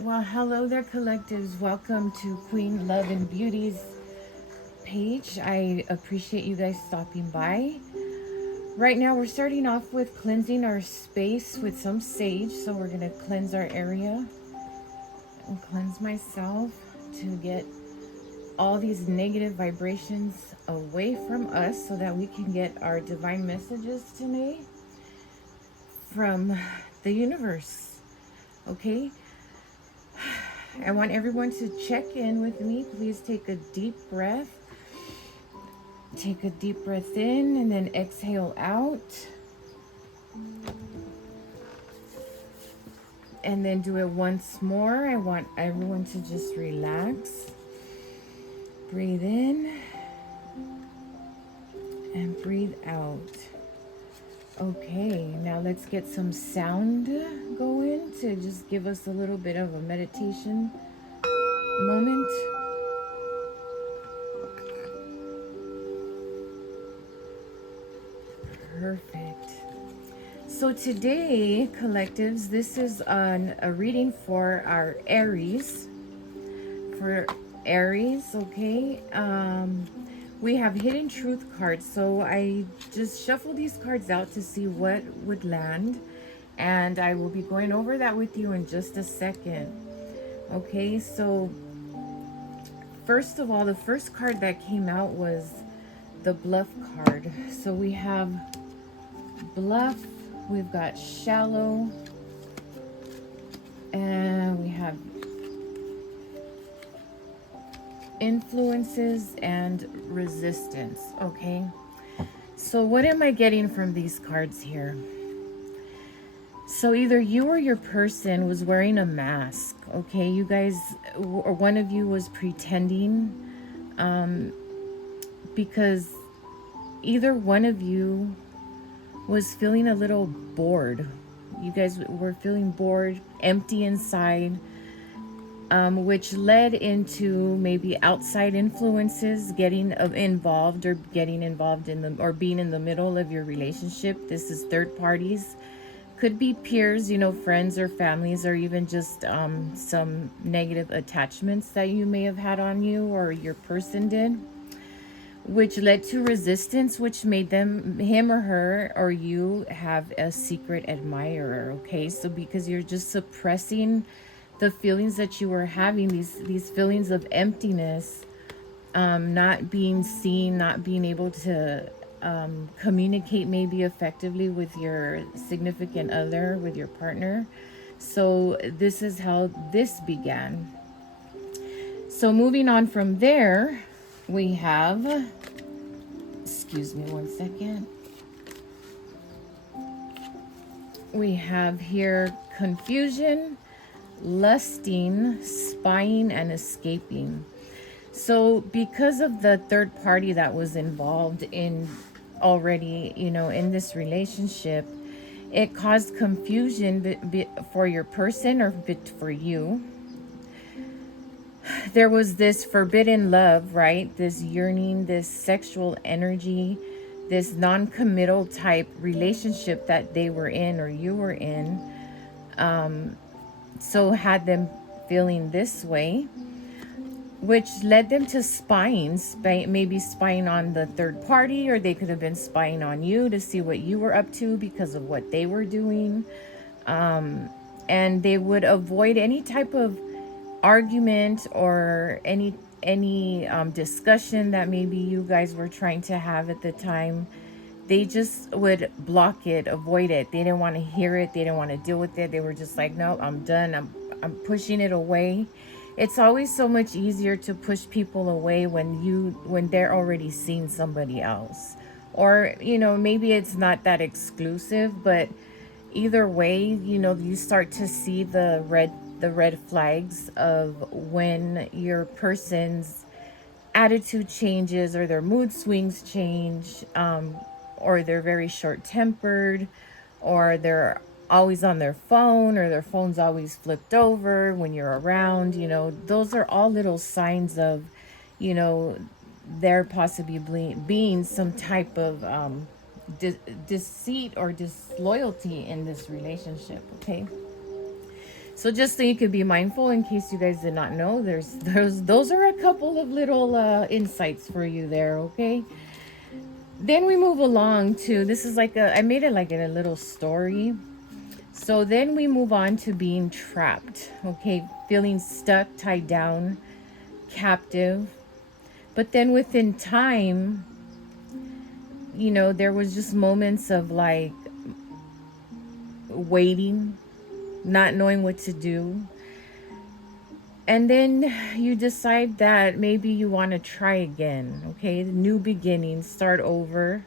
Well, hello there, collectives. Welcome to Queen Love and Beauty's page. I appreciate you guys stopping by. Right now, we're starting off with cleansing our space with some sage. So, we're going to cleanse our area and cleanse myself to get all these negative vibrations away from us so that we can get our divine messages today from the universe. Okay? I want everyone to check in with me. Please take a deep breath. Take a deep breath in and then exhale out. And then do it once more. I want everyone to just relax. Breathe in and breathe out. Okay, now let's get some sound going to just give us a little bit of a meditation moment. Perfect. So today, collectives, this is a reading for our Aries. For Aries, okay? We have hidden truth cards. So I just shuffle these cards out to see what would land. And I will be going over that with you in just a second. Okay, so first of all, the first card that came out was the bluff card. So we have bluff, we've got shallow, and we have influences and resistance. Okay, so what am I getting from these cards here? So either you or your person was wearing a mask. Okay, you guys, or one of you was pretending, because either one of you was feeling a little bored. You guys were feeling bored, empty inside, which led into maybe outside influences getting involved, or getting involved in the, or being in the middle of your relationship. This is third parties, could be peers, friends or families, or even just some negative attachments that you may have had on you or your person did, which led to resistance, which made him or her or you have a secret admirer. Okay, so because you're just suppressing the feelings that you were having, these feelings of emptiness, not being seen, not being able to communicate maybe effectively with your significant other, with your partner. So this is how this began. So moving on from there, we have, excuse me one second, we have here confusion, lusting, spying, and escaping. So because of the third party that was involved in already, in this relationship, it caused confusion for your person or for you. There was this forbidden love, right? This yearning, this sexual energy, this non-committal type relationship that they were in or you were in. So had them feeling this way, which led them to spying, maybe spying on the third party, or they could have been spying on you to see what you were up to because of what they were doing. And they would avoid any type of argument or any discussion that maybe you guys were trying to have at the time. They just would block it, avoid it. They didn't want to hear it. They didn't want to deal with it. They were just like, no, I'm done. I'm pushing it away. It's always so much easier to push people away when they're already seeing somebody else. Or, maybe it's not that exclusive, but either way, you start to see the red flags of when your person's attitude changes or their mood swings change, or they're very short tempered, or they're always on their phone, or their phone's always flipped over when you're around. Those are all little signs of, you know, there possibly being some type of deceit or disloyalty in this relationship. Okay. So just so you could be mindful, in case you guys did not know, those are a couple of little insights for you there, okay? Then we move along to, this is like I made it like in a little story. So then we move on to being trapped, okay? Feeling stuck, tied down, captive. But then within time, there was just moments of like waiting, not knowing what to do. And then you decide that maybe you want to try again, okay? New beginnings, start over.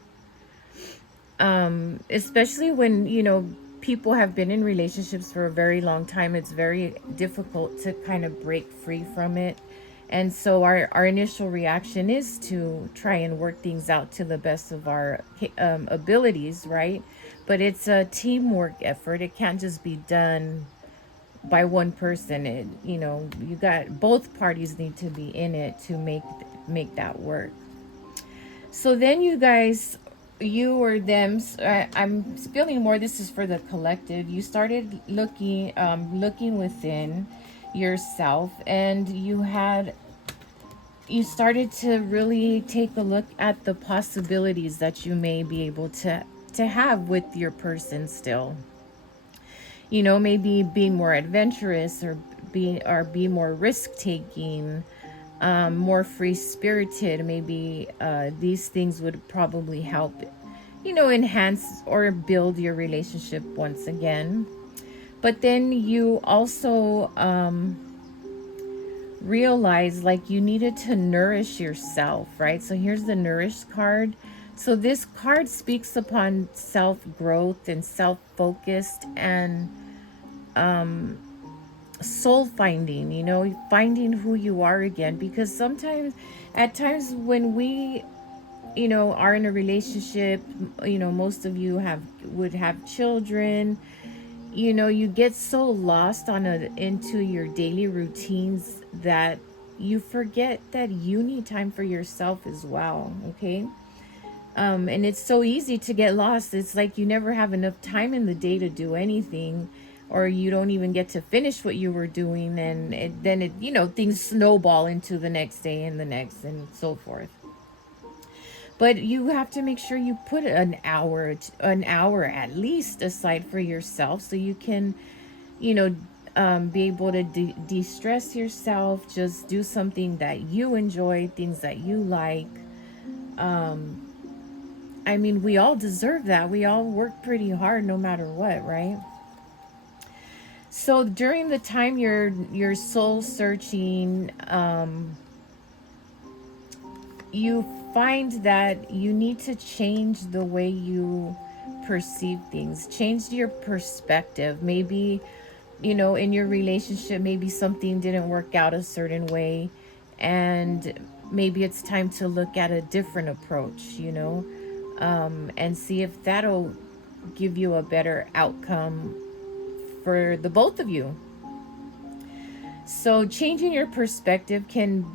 Especially when, people have been in relationships for a very long time, it's very difficult to kind of break free from it. And so our initial reaction is to try and work things out to the best of our abilities, right? But it's a teamwork effort. It can't just be done by one person. You got both parties need to be in it to make that work. So then you guys, you or them, I'm feeling more this is for the collective. You started looking within yourself, and you started to really take a look at the possibilities that you may be able to have with your person still. Maybe being more adventurous, or be more risk taking, more free spirited. Maybe these things would probably help, enhance or build your relationship once again. But then you also realize like you needed to nourish yourself, right? So here's the nourish card. So this card speaks upon self growth and self focused and soul finding, finding who you are again. Because sometimes, at times when we, are in a relationship, most of you would have children, you get so lost into your daily routines that you forget that you need time for yourself as well, okay? And it's so easy to get lost. It's like you never have enough time in the day to do anything, or you don't even get to finish what you were doing, and then things snowball into the next day and the next and so forth. But you have to make sure you put an hour at least aside for yourself, so you can, you know, be able to de-stress yourself. Just do something that you enjoy, things that you like. Um, I mean, we all deserve that. We all work pretty hard no matter what, right? So during the time you're soul searching, you find that you need to change the way you perceive things, change your perspective. Maybe, in your relationship, maybe something didn't work out a certain way, and maybe it's time to look at a different approach, and see if that'll give you a better outcome for the both of you. So changing your perspective can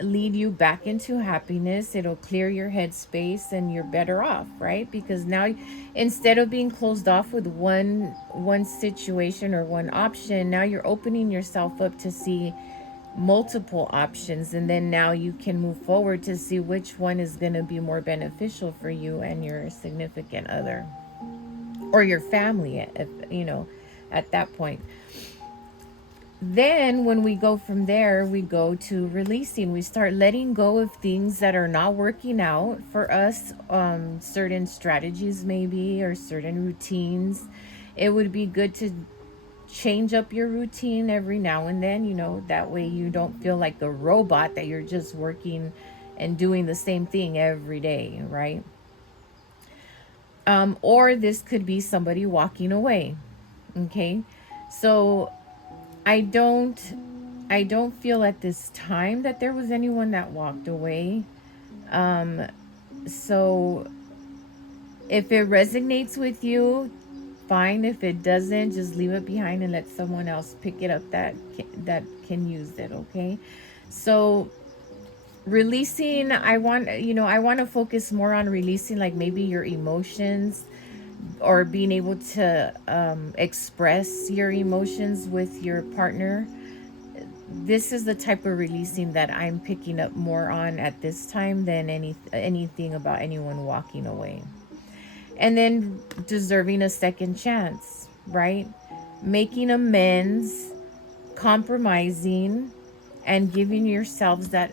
lead you back into happiness. It'll clear your headspace and you're better off, right? Because now, instead of being closed off with one situation or one option, now you're opening yourself up to see multiple options, and then now you can move forward to see which one is going to be more beneficial for you and your significant other, or your family, if, at that point. Then when we go from there, we go to releasing. We start letting go of things that are not working out for us, certain strategies maybe, or certain routines. It would be good to change up your routine every now and then, that way you don't feel like a robot, that you're just working and doing the same thing every day, right? Or this could be somebody walking away. Okay, so I don't I don't feel at this time that there was anyone that walked away. Um, so if it resonates with you, fine. If it doesn't, just leave it behind and let someone else pick it up that can use it. Okay, so releasing. I want to focus more on releasing, like maybe your emotions, or being able to express your emotions with your partner. This is the type of releasing that I'm picking up more on at this time than anything about anyone walking away. And then deserving a second chance, right? Making amends, compromising, and giving yourselves that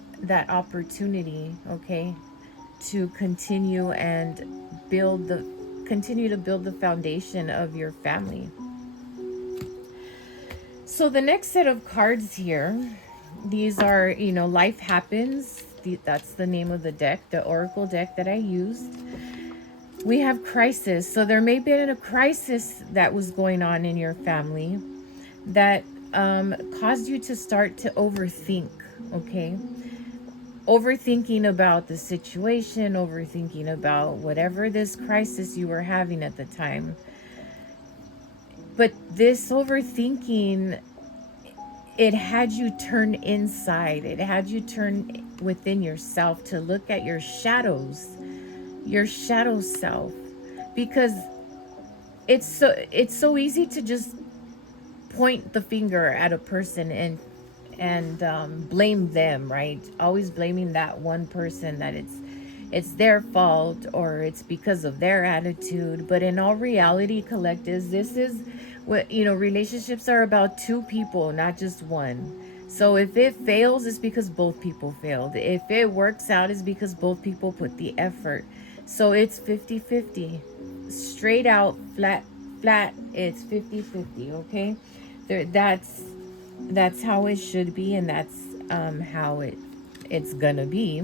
opportunity, okay, to continue to build the foundation of your family. So the next set of cards here, these are, life happens. That's the name of the deck, the oracle deck that I used. We have crisis. So there may have been a crisis that was going on in your family that caused you to start to overthink, okay? Overthinking about the situation, overthinking about whatever this crisis you were having at the time. But this overthinking, it had you turn inside. It had you turn within yourself to look at your shadow self, because it's so easy to just point the finger at a person and blame them, right? Always blaming that one person, that it's their fault or it's because of their attitude. But in all reality, collectives, this is what, relationships are about two people, not just one. So if it fails, it's because both people failed. If it works out, it's because both people put the effort. So it's 50-50. Straight out, flat, it's 50-50, okay? That's how it should be, and that's how it's gonna be.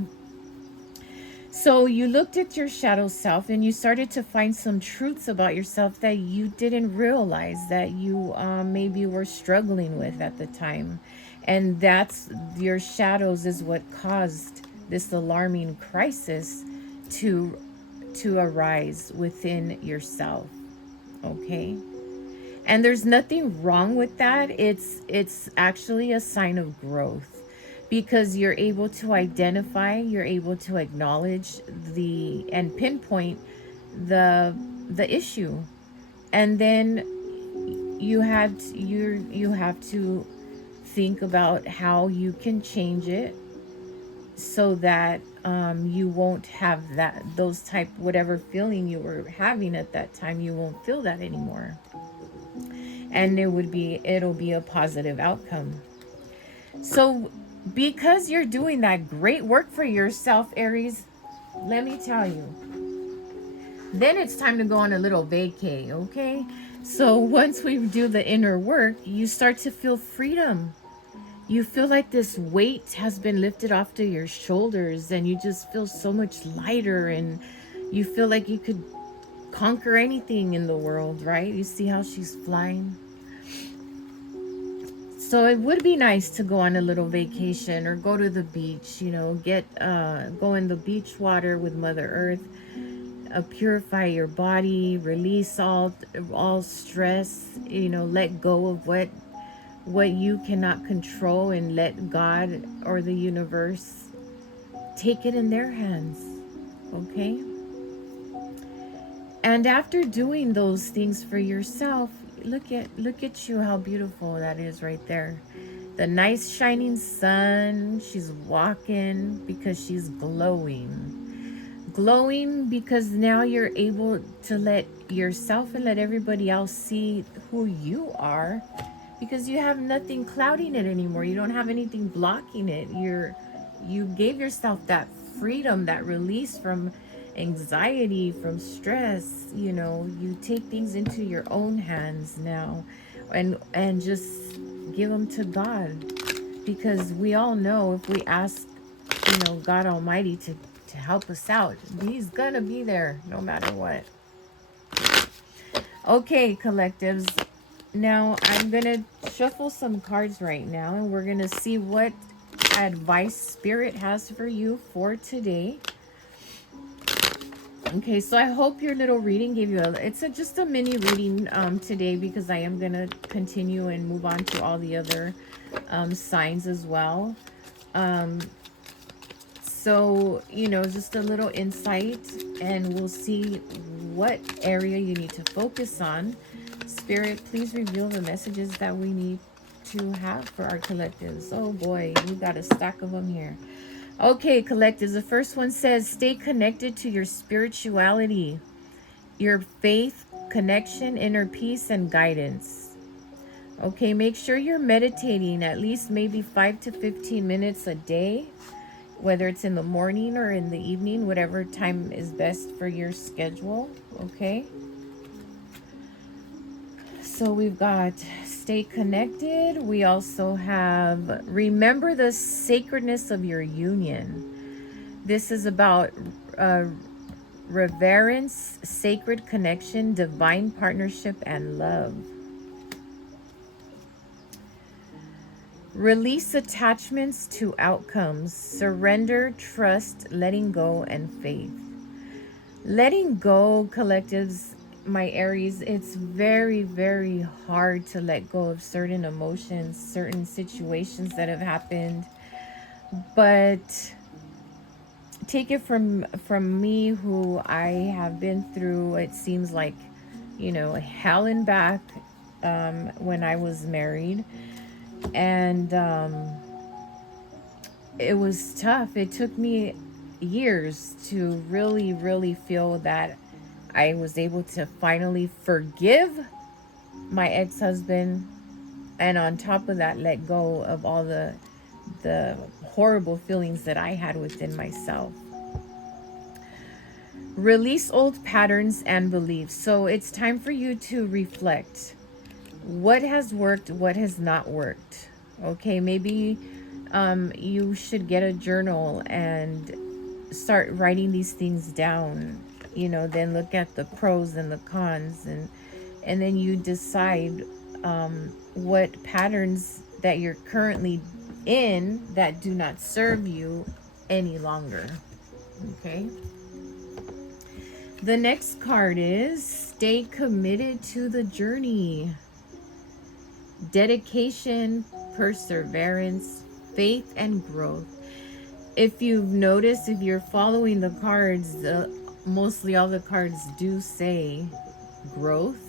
So you looked at your shadow self and you started to find some truths about yourself that you didn't realize that you maybe were struggling with at the time. And that's your shadows is what caused this alarming crisis to arise within yourself. Okay? And there's nothing wrong with that. It's actually a sign of growth, because you're able to identify, you're able to acknowledge the and pinpoint the issue. And then you have to think about how you can change it, so that you won't have those type, whatever feeling you were having at that time, you won't feel that anymore, and it'll be a positive outcome. So because you're doing that great work for yourself, Aries, let me tell you, then it's time to go on a little vacay, okay? So once we do the inner work, you start to feel freedom. You feel like this weight has been lifted off to your shoulders, and you just feel so much lighter, and you feel like you could conquer anything in the world, right? You see how she's flying? So it would be nice to go on a little vacation or go to the beach, get go in the beach water with Mother Earth, purify your body, release all stress, let go of what you cannot control, and let God or the universe take it in their hands. Okay? And after doing those things for yourself, look at you, how beautiful that is right there. The nice shining sun, she's walking because she's glowing. Glowing because now you're able to let yourself and let everybody else see who you are, because you have nothing clouding it anymore. You don't have anything blocking it. You gave yourself that freedom, that release from anxiety, from stress. You take things into your own hands now, and just give them to God, because we all know if we ask, God Almighty to help us out, He's gonna be there no matter what. Okay, collectives. Now I'm gonna shuffle some cards right now, and we're gonna see what advice Spirit has for you for today. Okay, so I hope your little reading gave you just a mini reading today, because I am gonna continue and move on to all the other signs as well. So, just a little insight, and we'll see what area you need to focus on. Spirit, please reveal the messages that we need to have for our collectives. Oh boy, we got a stack of them here. Okay, collectives. The first one says stay connected to your spirituality, your faith, connection, inner peace, and guidance. Okay, make sure you're meditating at least maybe 5 to 15 minutes a day, whether it's in the morning or in the evening, whatever time is best for your schedule. Okay, so we've got stay connected. We also have remember the sacredness of your union. This is about uh, reverence, sacred connection, divine partnership, and love. Release attachments to outcomes, surrender, trust, letting go, and faith. Letting go, collectives, my Aries, it's very, very hard to let go of certain emotions, certain situations that have happened. But take it from me, who I have been through, it seems like, hell and back, when I was married. And it was tough. It took me years to really, really feel that I was able to finally forgive my ex-husband, and on top of that, let go of all the horrible feelings that I had within myself. Release old patterns and beliefs. So it's time for you to reflect. What has worked? What has not worked? Okay, maybe you should get a journal and start writing these things down. Then look at the pros and the cons, and then you decide what patterns that you're currently in that do not serve you any longer. Okay. The next card is stay committed to the journey. Dedication, perseverance, faith, and growth. If you've noticed, if you're following the cards, mostly all the cards do say growth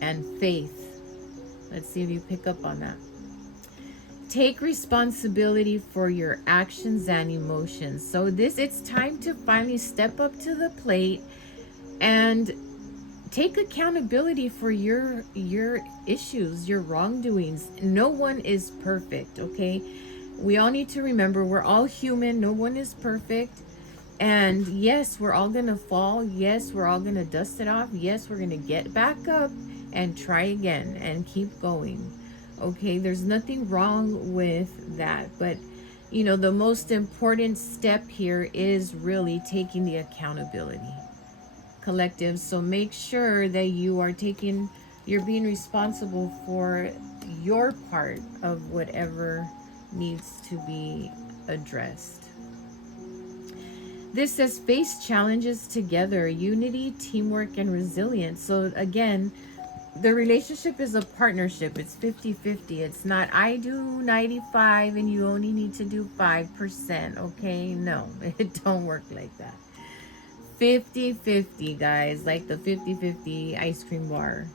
and faith. Let's see if you pick up on that. Take responsibility for your actions and emotions. So it's time to finally step up to the plate and take accountability for your issues, your wrongdoings. No one is perfect, okay? We all need to remember we're all human. No one is perfect. And yes, we're all going to fall. Yes, we're all going to dust it off. Yes, we're going to get back up and try again and keep going. Okay, there's nothing wrong with that. But, the most important step here is really taking the accountability, collective. So make sure that you're being responsible for your part of whatever needs to be addressed. This says face challenges together, unity, teamwork, and resilience. So again, the relationship is a partnership. It's 50-50. It's not I do 95 and you only need to do 5%. Okay, no, it don't work like that. 50-50, guys, like the 50-50 ice cream bar.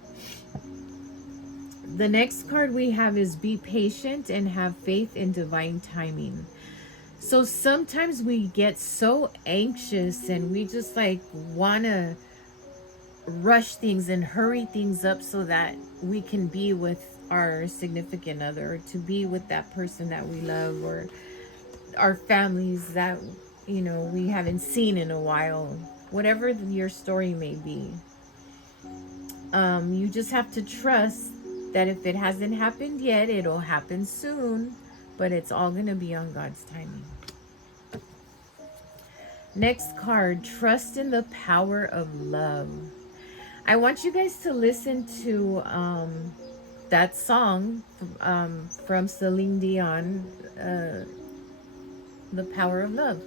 The next card we have is be patient and have faith in divine timing. So sometimes we get so anxious and we just like want to rush things and hurry things up so that we can be with our significant other, or to be with that person that we love, or our families that we haven't seen in a while. Whatever your story may be, you just have to trust that if it hasn't happened yet, it'll happen soon, but it's all going to be on God's timing. Next card, trust in the power of love. I want you guys to listen to that song from Celine Dion, The Power of Love.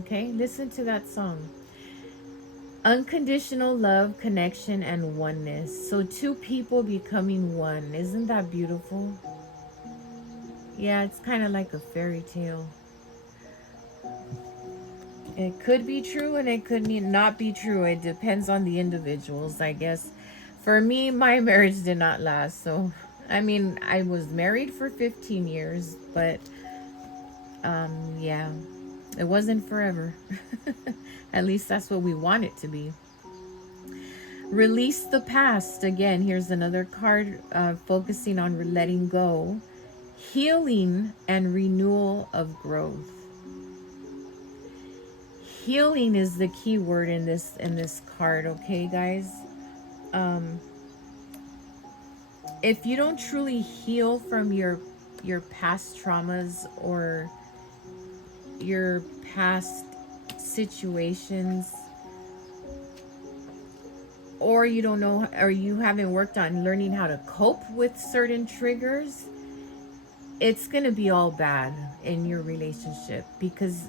Okay, listen to that song. Unconditional love, connection, and oneness. So two people becoming one. Isn't that beautiful? Yeah, it's kind of like a fairy tale. It could be true and it could not be true. It depends on the individuals, I guess. For me, my marriage did not last. So, I mean, I was married for 15 years, but yeah, it wasn't forever. At least that's what we want it to be. Release the past. Again, here's another card focusing on letting go, healing, and renewal of growth. Healing is the key word in this card, okay, guys? Um, if you don't truly heal from your past traumas or your past situations, or you don't know, or you haven't worked on learning how to cope with certain triggers, it's going to be all bad in your relationship, because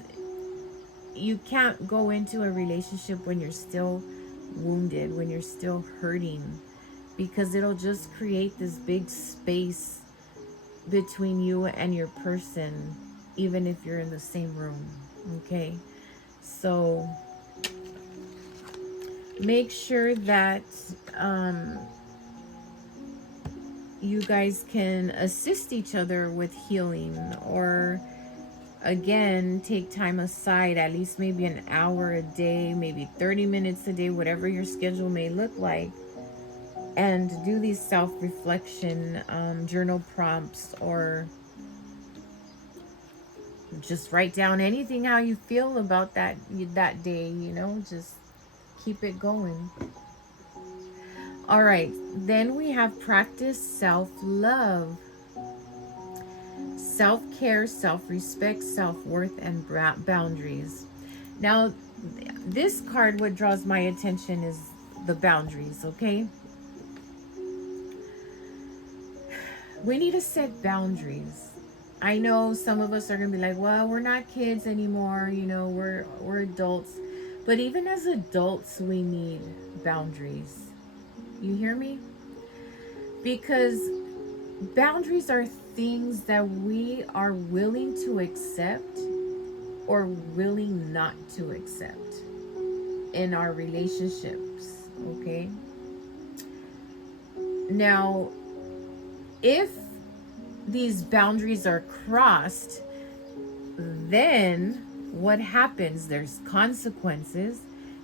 you can't go into a relationship when you're still wounded, when you're still hurting, because it'll just create this big space between you and your person, even if you're in the same room. Okay, so make sure that um, you guys can assist each other with healing, or again, take time aside, at least maybe an hour a day, maybe 30 minutes a day, whatever your schedule may look like, and do these self-reflection journal prompts, or just write down anything how you feel about that day, just keep it going. All right, then we have practice self-love, self-care, self-respect, self-worth, and boundaries. Now, this card, what draws my attention is the boundaries, okay? We need to set boundaries. I know some of us are going to be like, well, we're not kids anymore, we're adults. But even as adults, we need boundaries. You hear me? Because boundaries are things that we are willing to accept or willing not to accept in our relationships, okay? Now, if these boundaries are crossed, then what happens? There's consequences.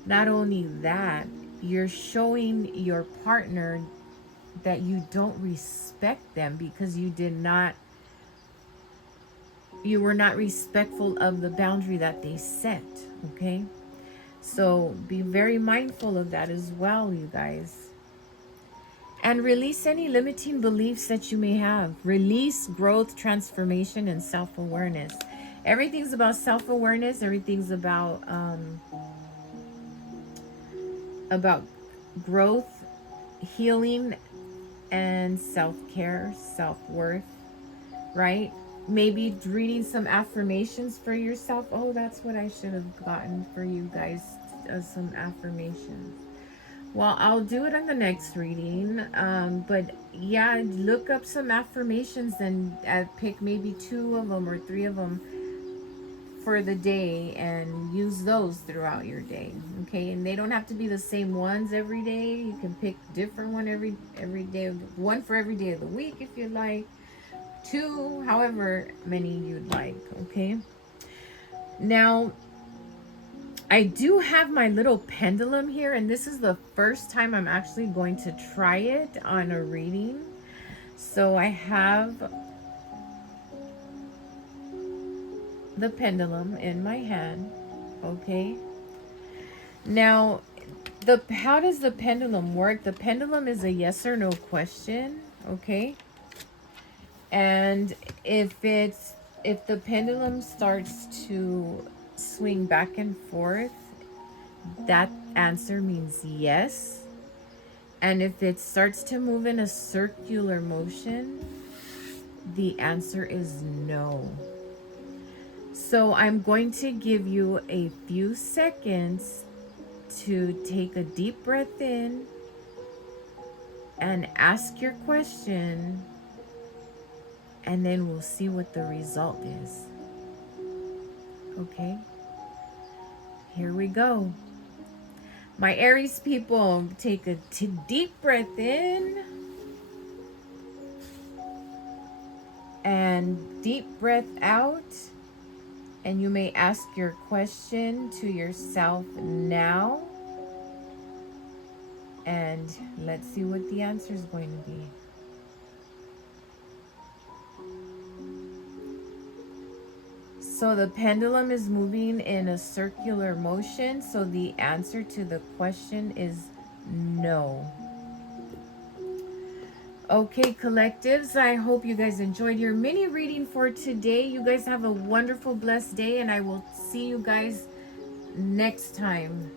Not only that, you're showing your partner that you don't respect them because you were not respectful of the boundary that they set, okay? So be very mindful of that as well, you guys. And release any limiting beliefs that you may have. Release growth, transformation, and self-awareness. Everything's about self-awareness. Everything's about growth, healing, and self-care, self-worth, right? Maybe reading some affirmations for yourself. Oh, that's what I should have gotten for you guys, some affirmations. Well, I'll do it on the next reading. But yeah, look up some affirmations and pick maybe 2 of them or 3 of them for the day and use those throughout your day. Okay, and they don't have to be the same ones every day. You can pick different one every day, one for every day of the week if you'd like, 2, however many you'd like. Okay. Now, I do have my little pendulum here, and this is the first time I'm actually going to try it on a reading. So I have the pendulum in my hand. Okay. Now, how does the pendulum work? The pendulum is a yes or no question. Okay. And if the pendulum starts to swing back and forth, that answer means yes. And if it starts to move in a circular motion, the answer is no. So I'm going to give you a few seconds to take a deep breath in and ask your question, and then we'll see what the result is. Okay? Here we go. My Aries people, take a deep breath in and deep breath out. And you may ask your question to yourself now. And let's see what the answer is going to be. So the pendulum is moving in a circular motion. So the answer to the question is no. Okay, collectives, I hope you guys enjoyed your mini reading for today. You guys have a wonderful, blessed day, and I will see you guys next time.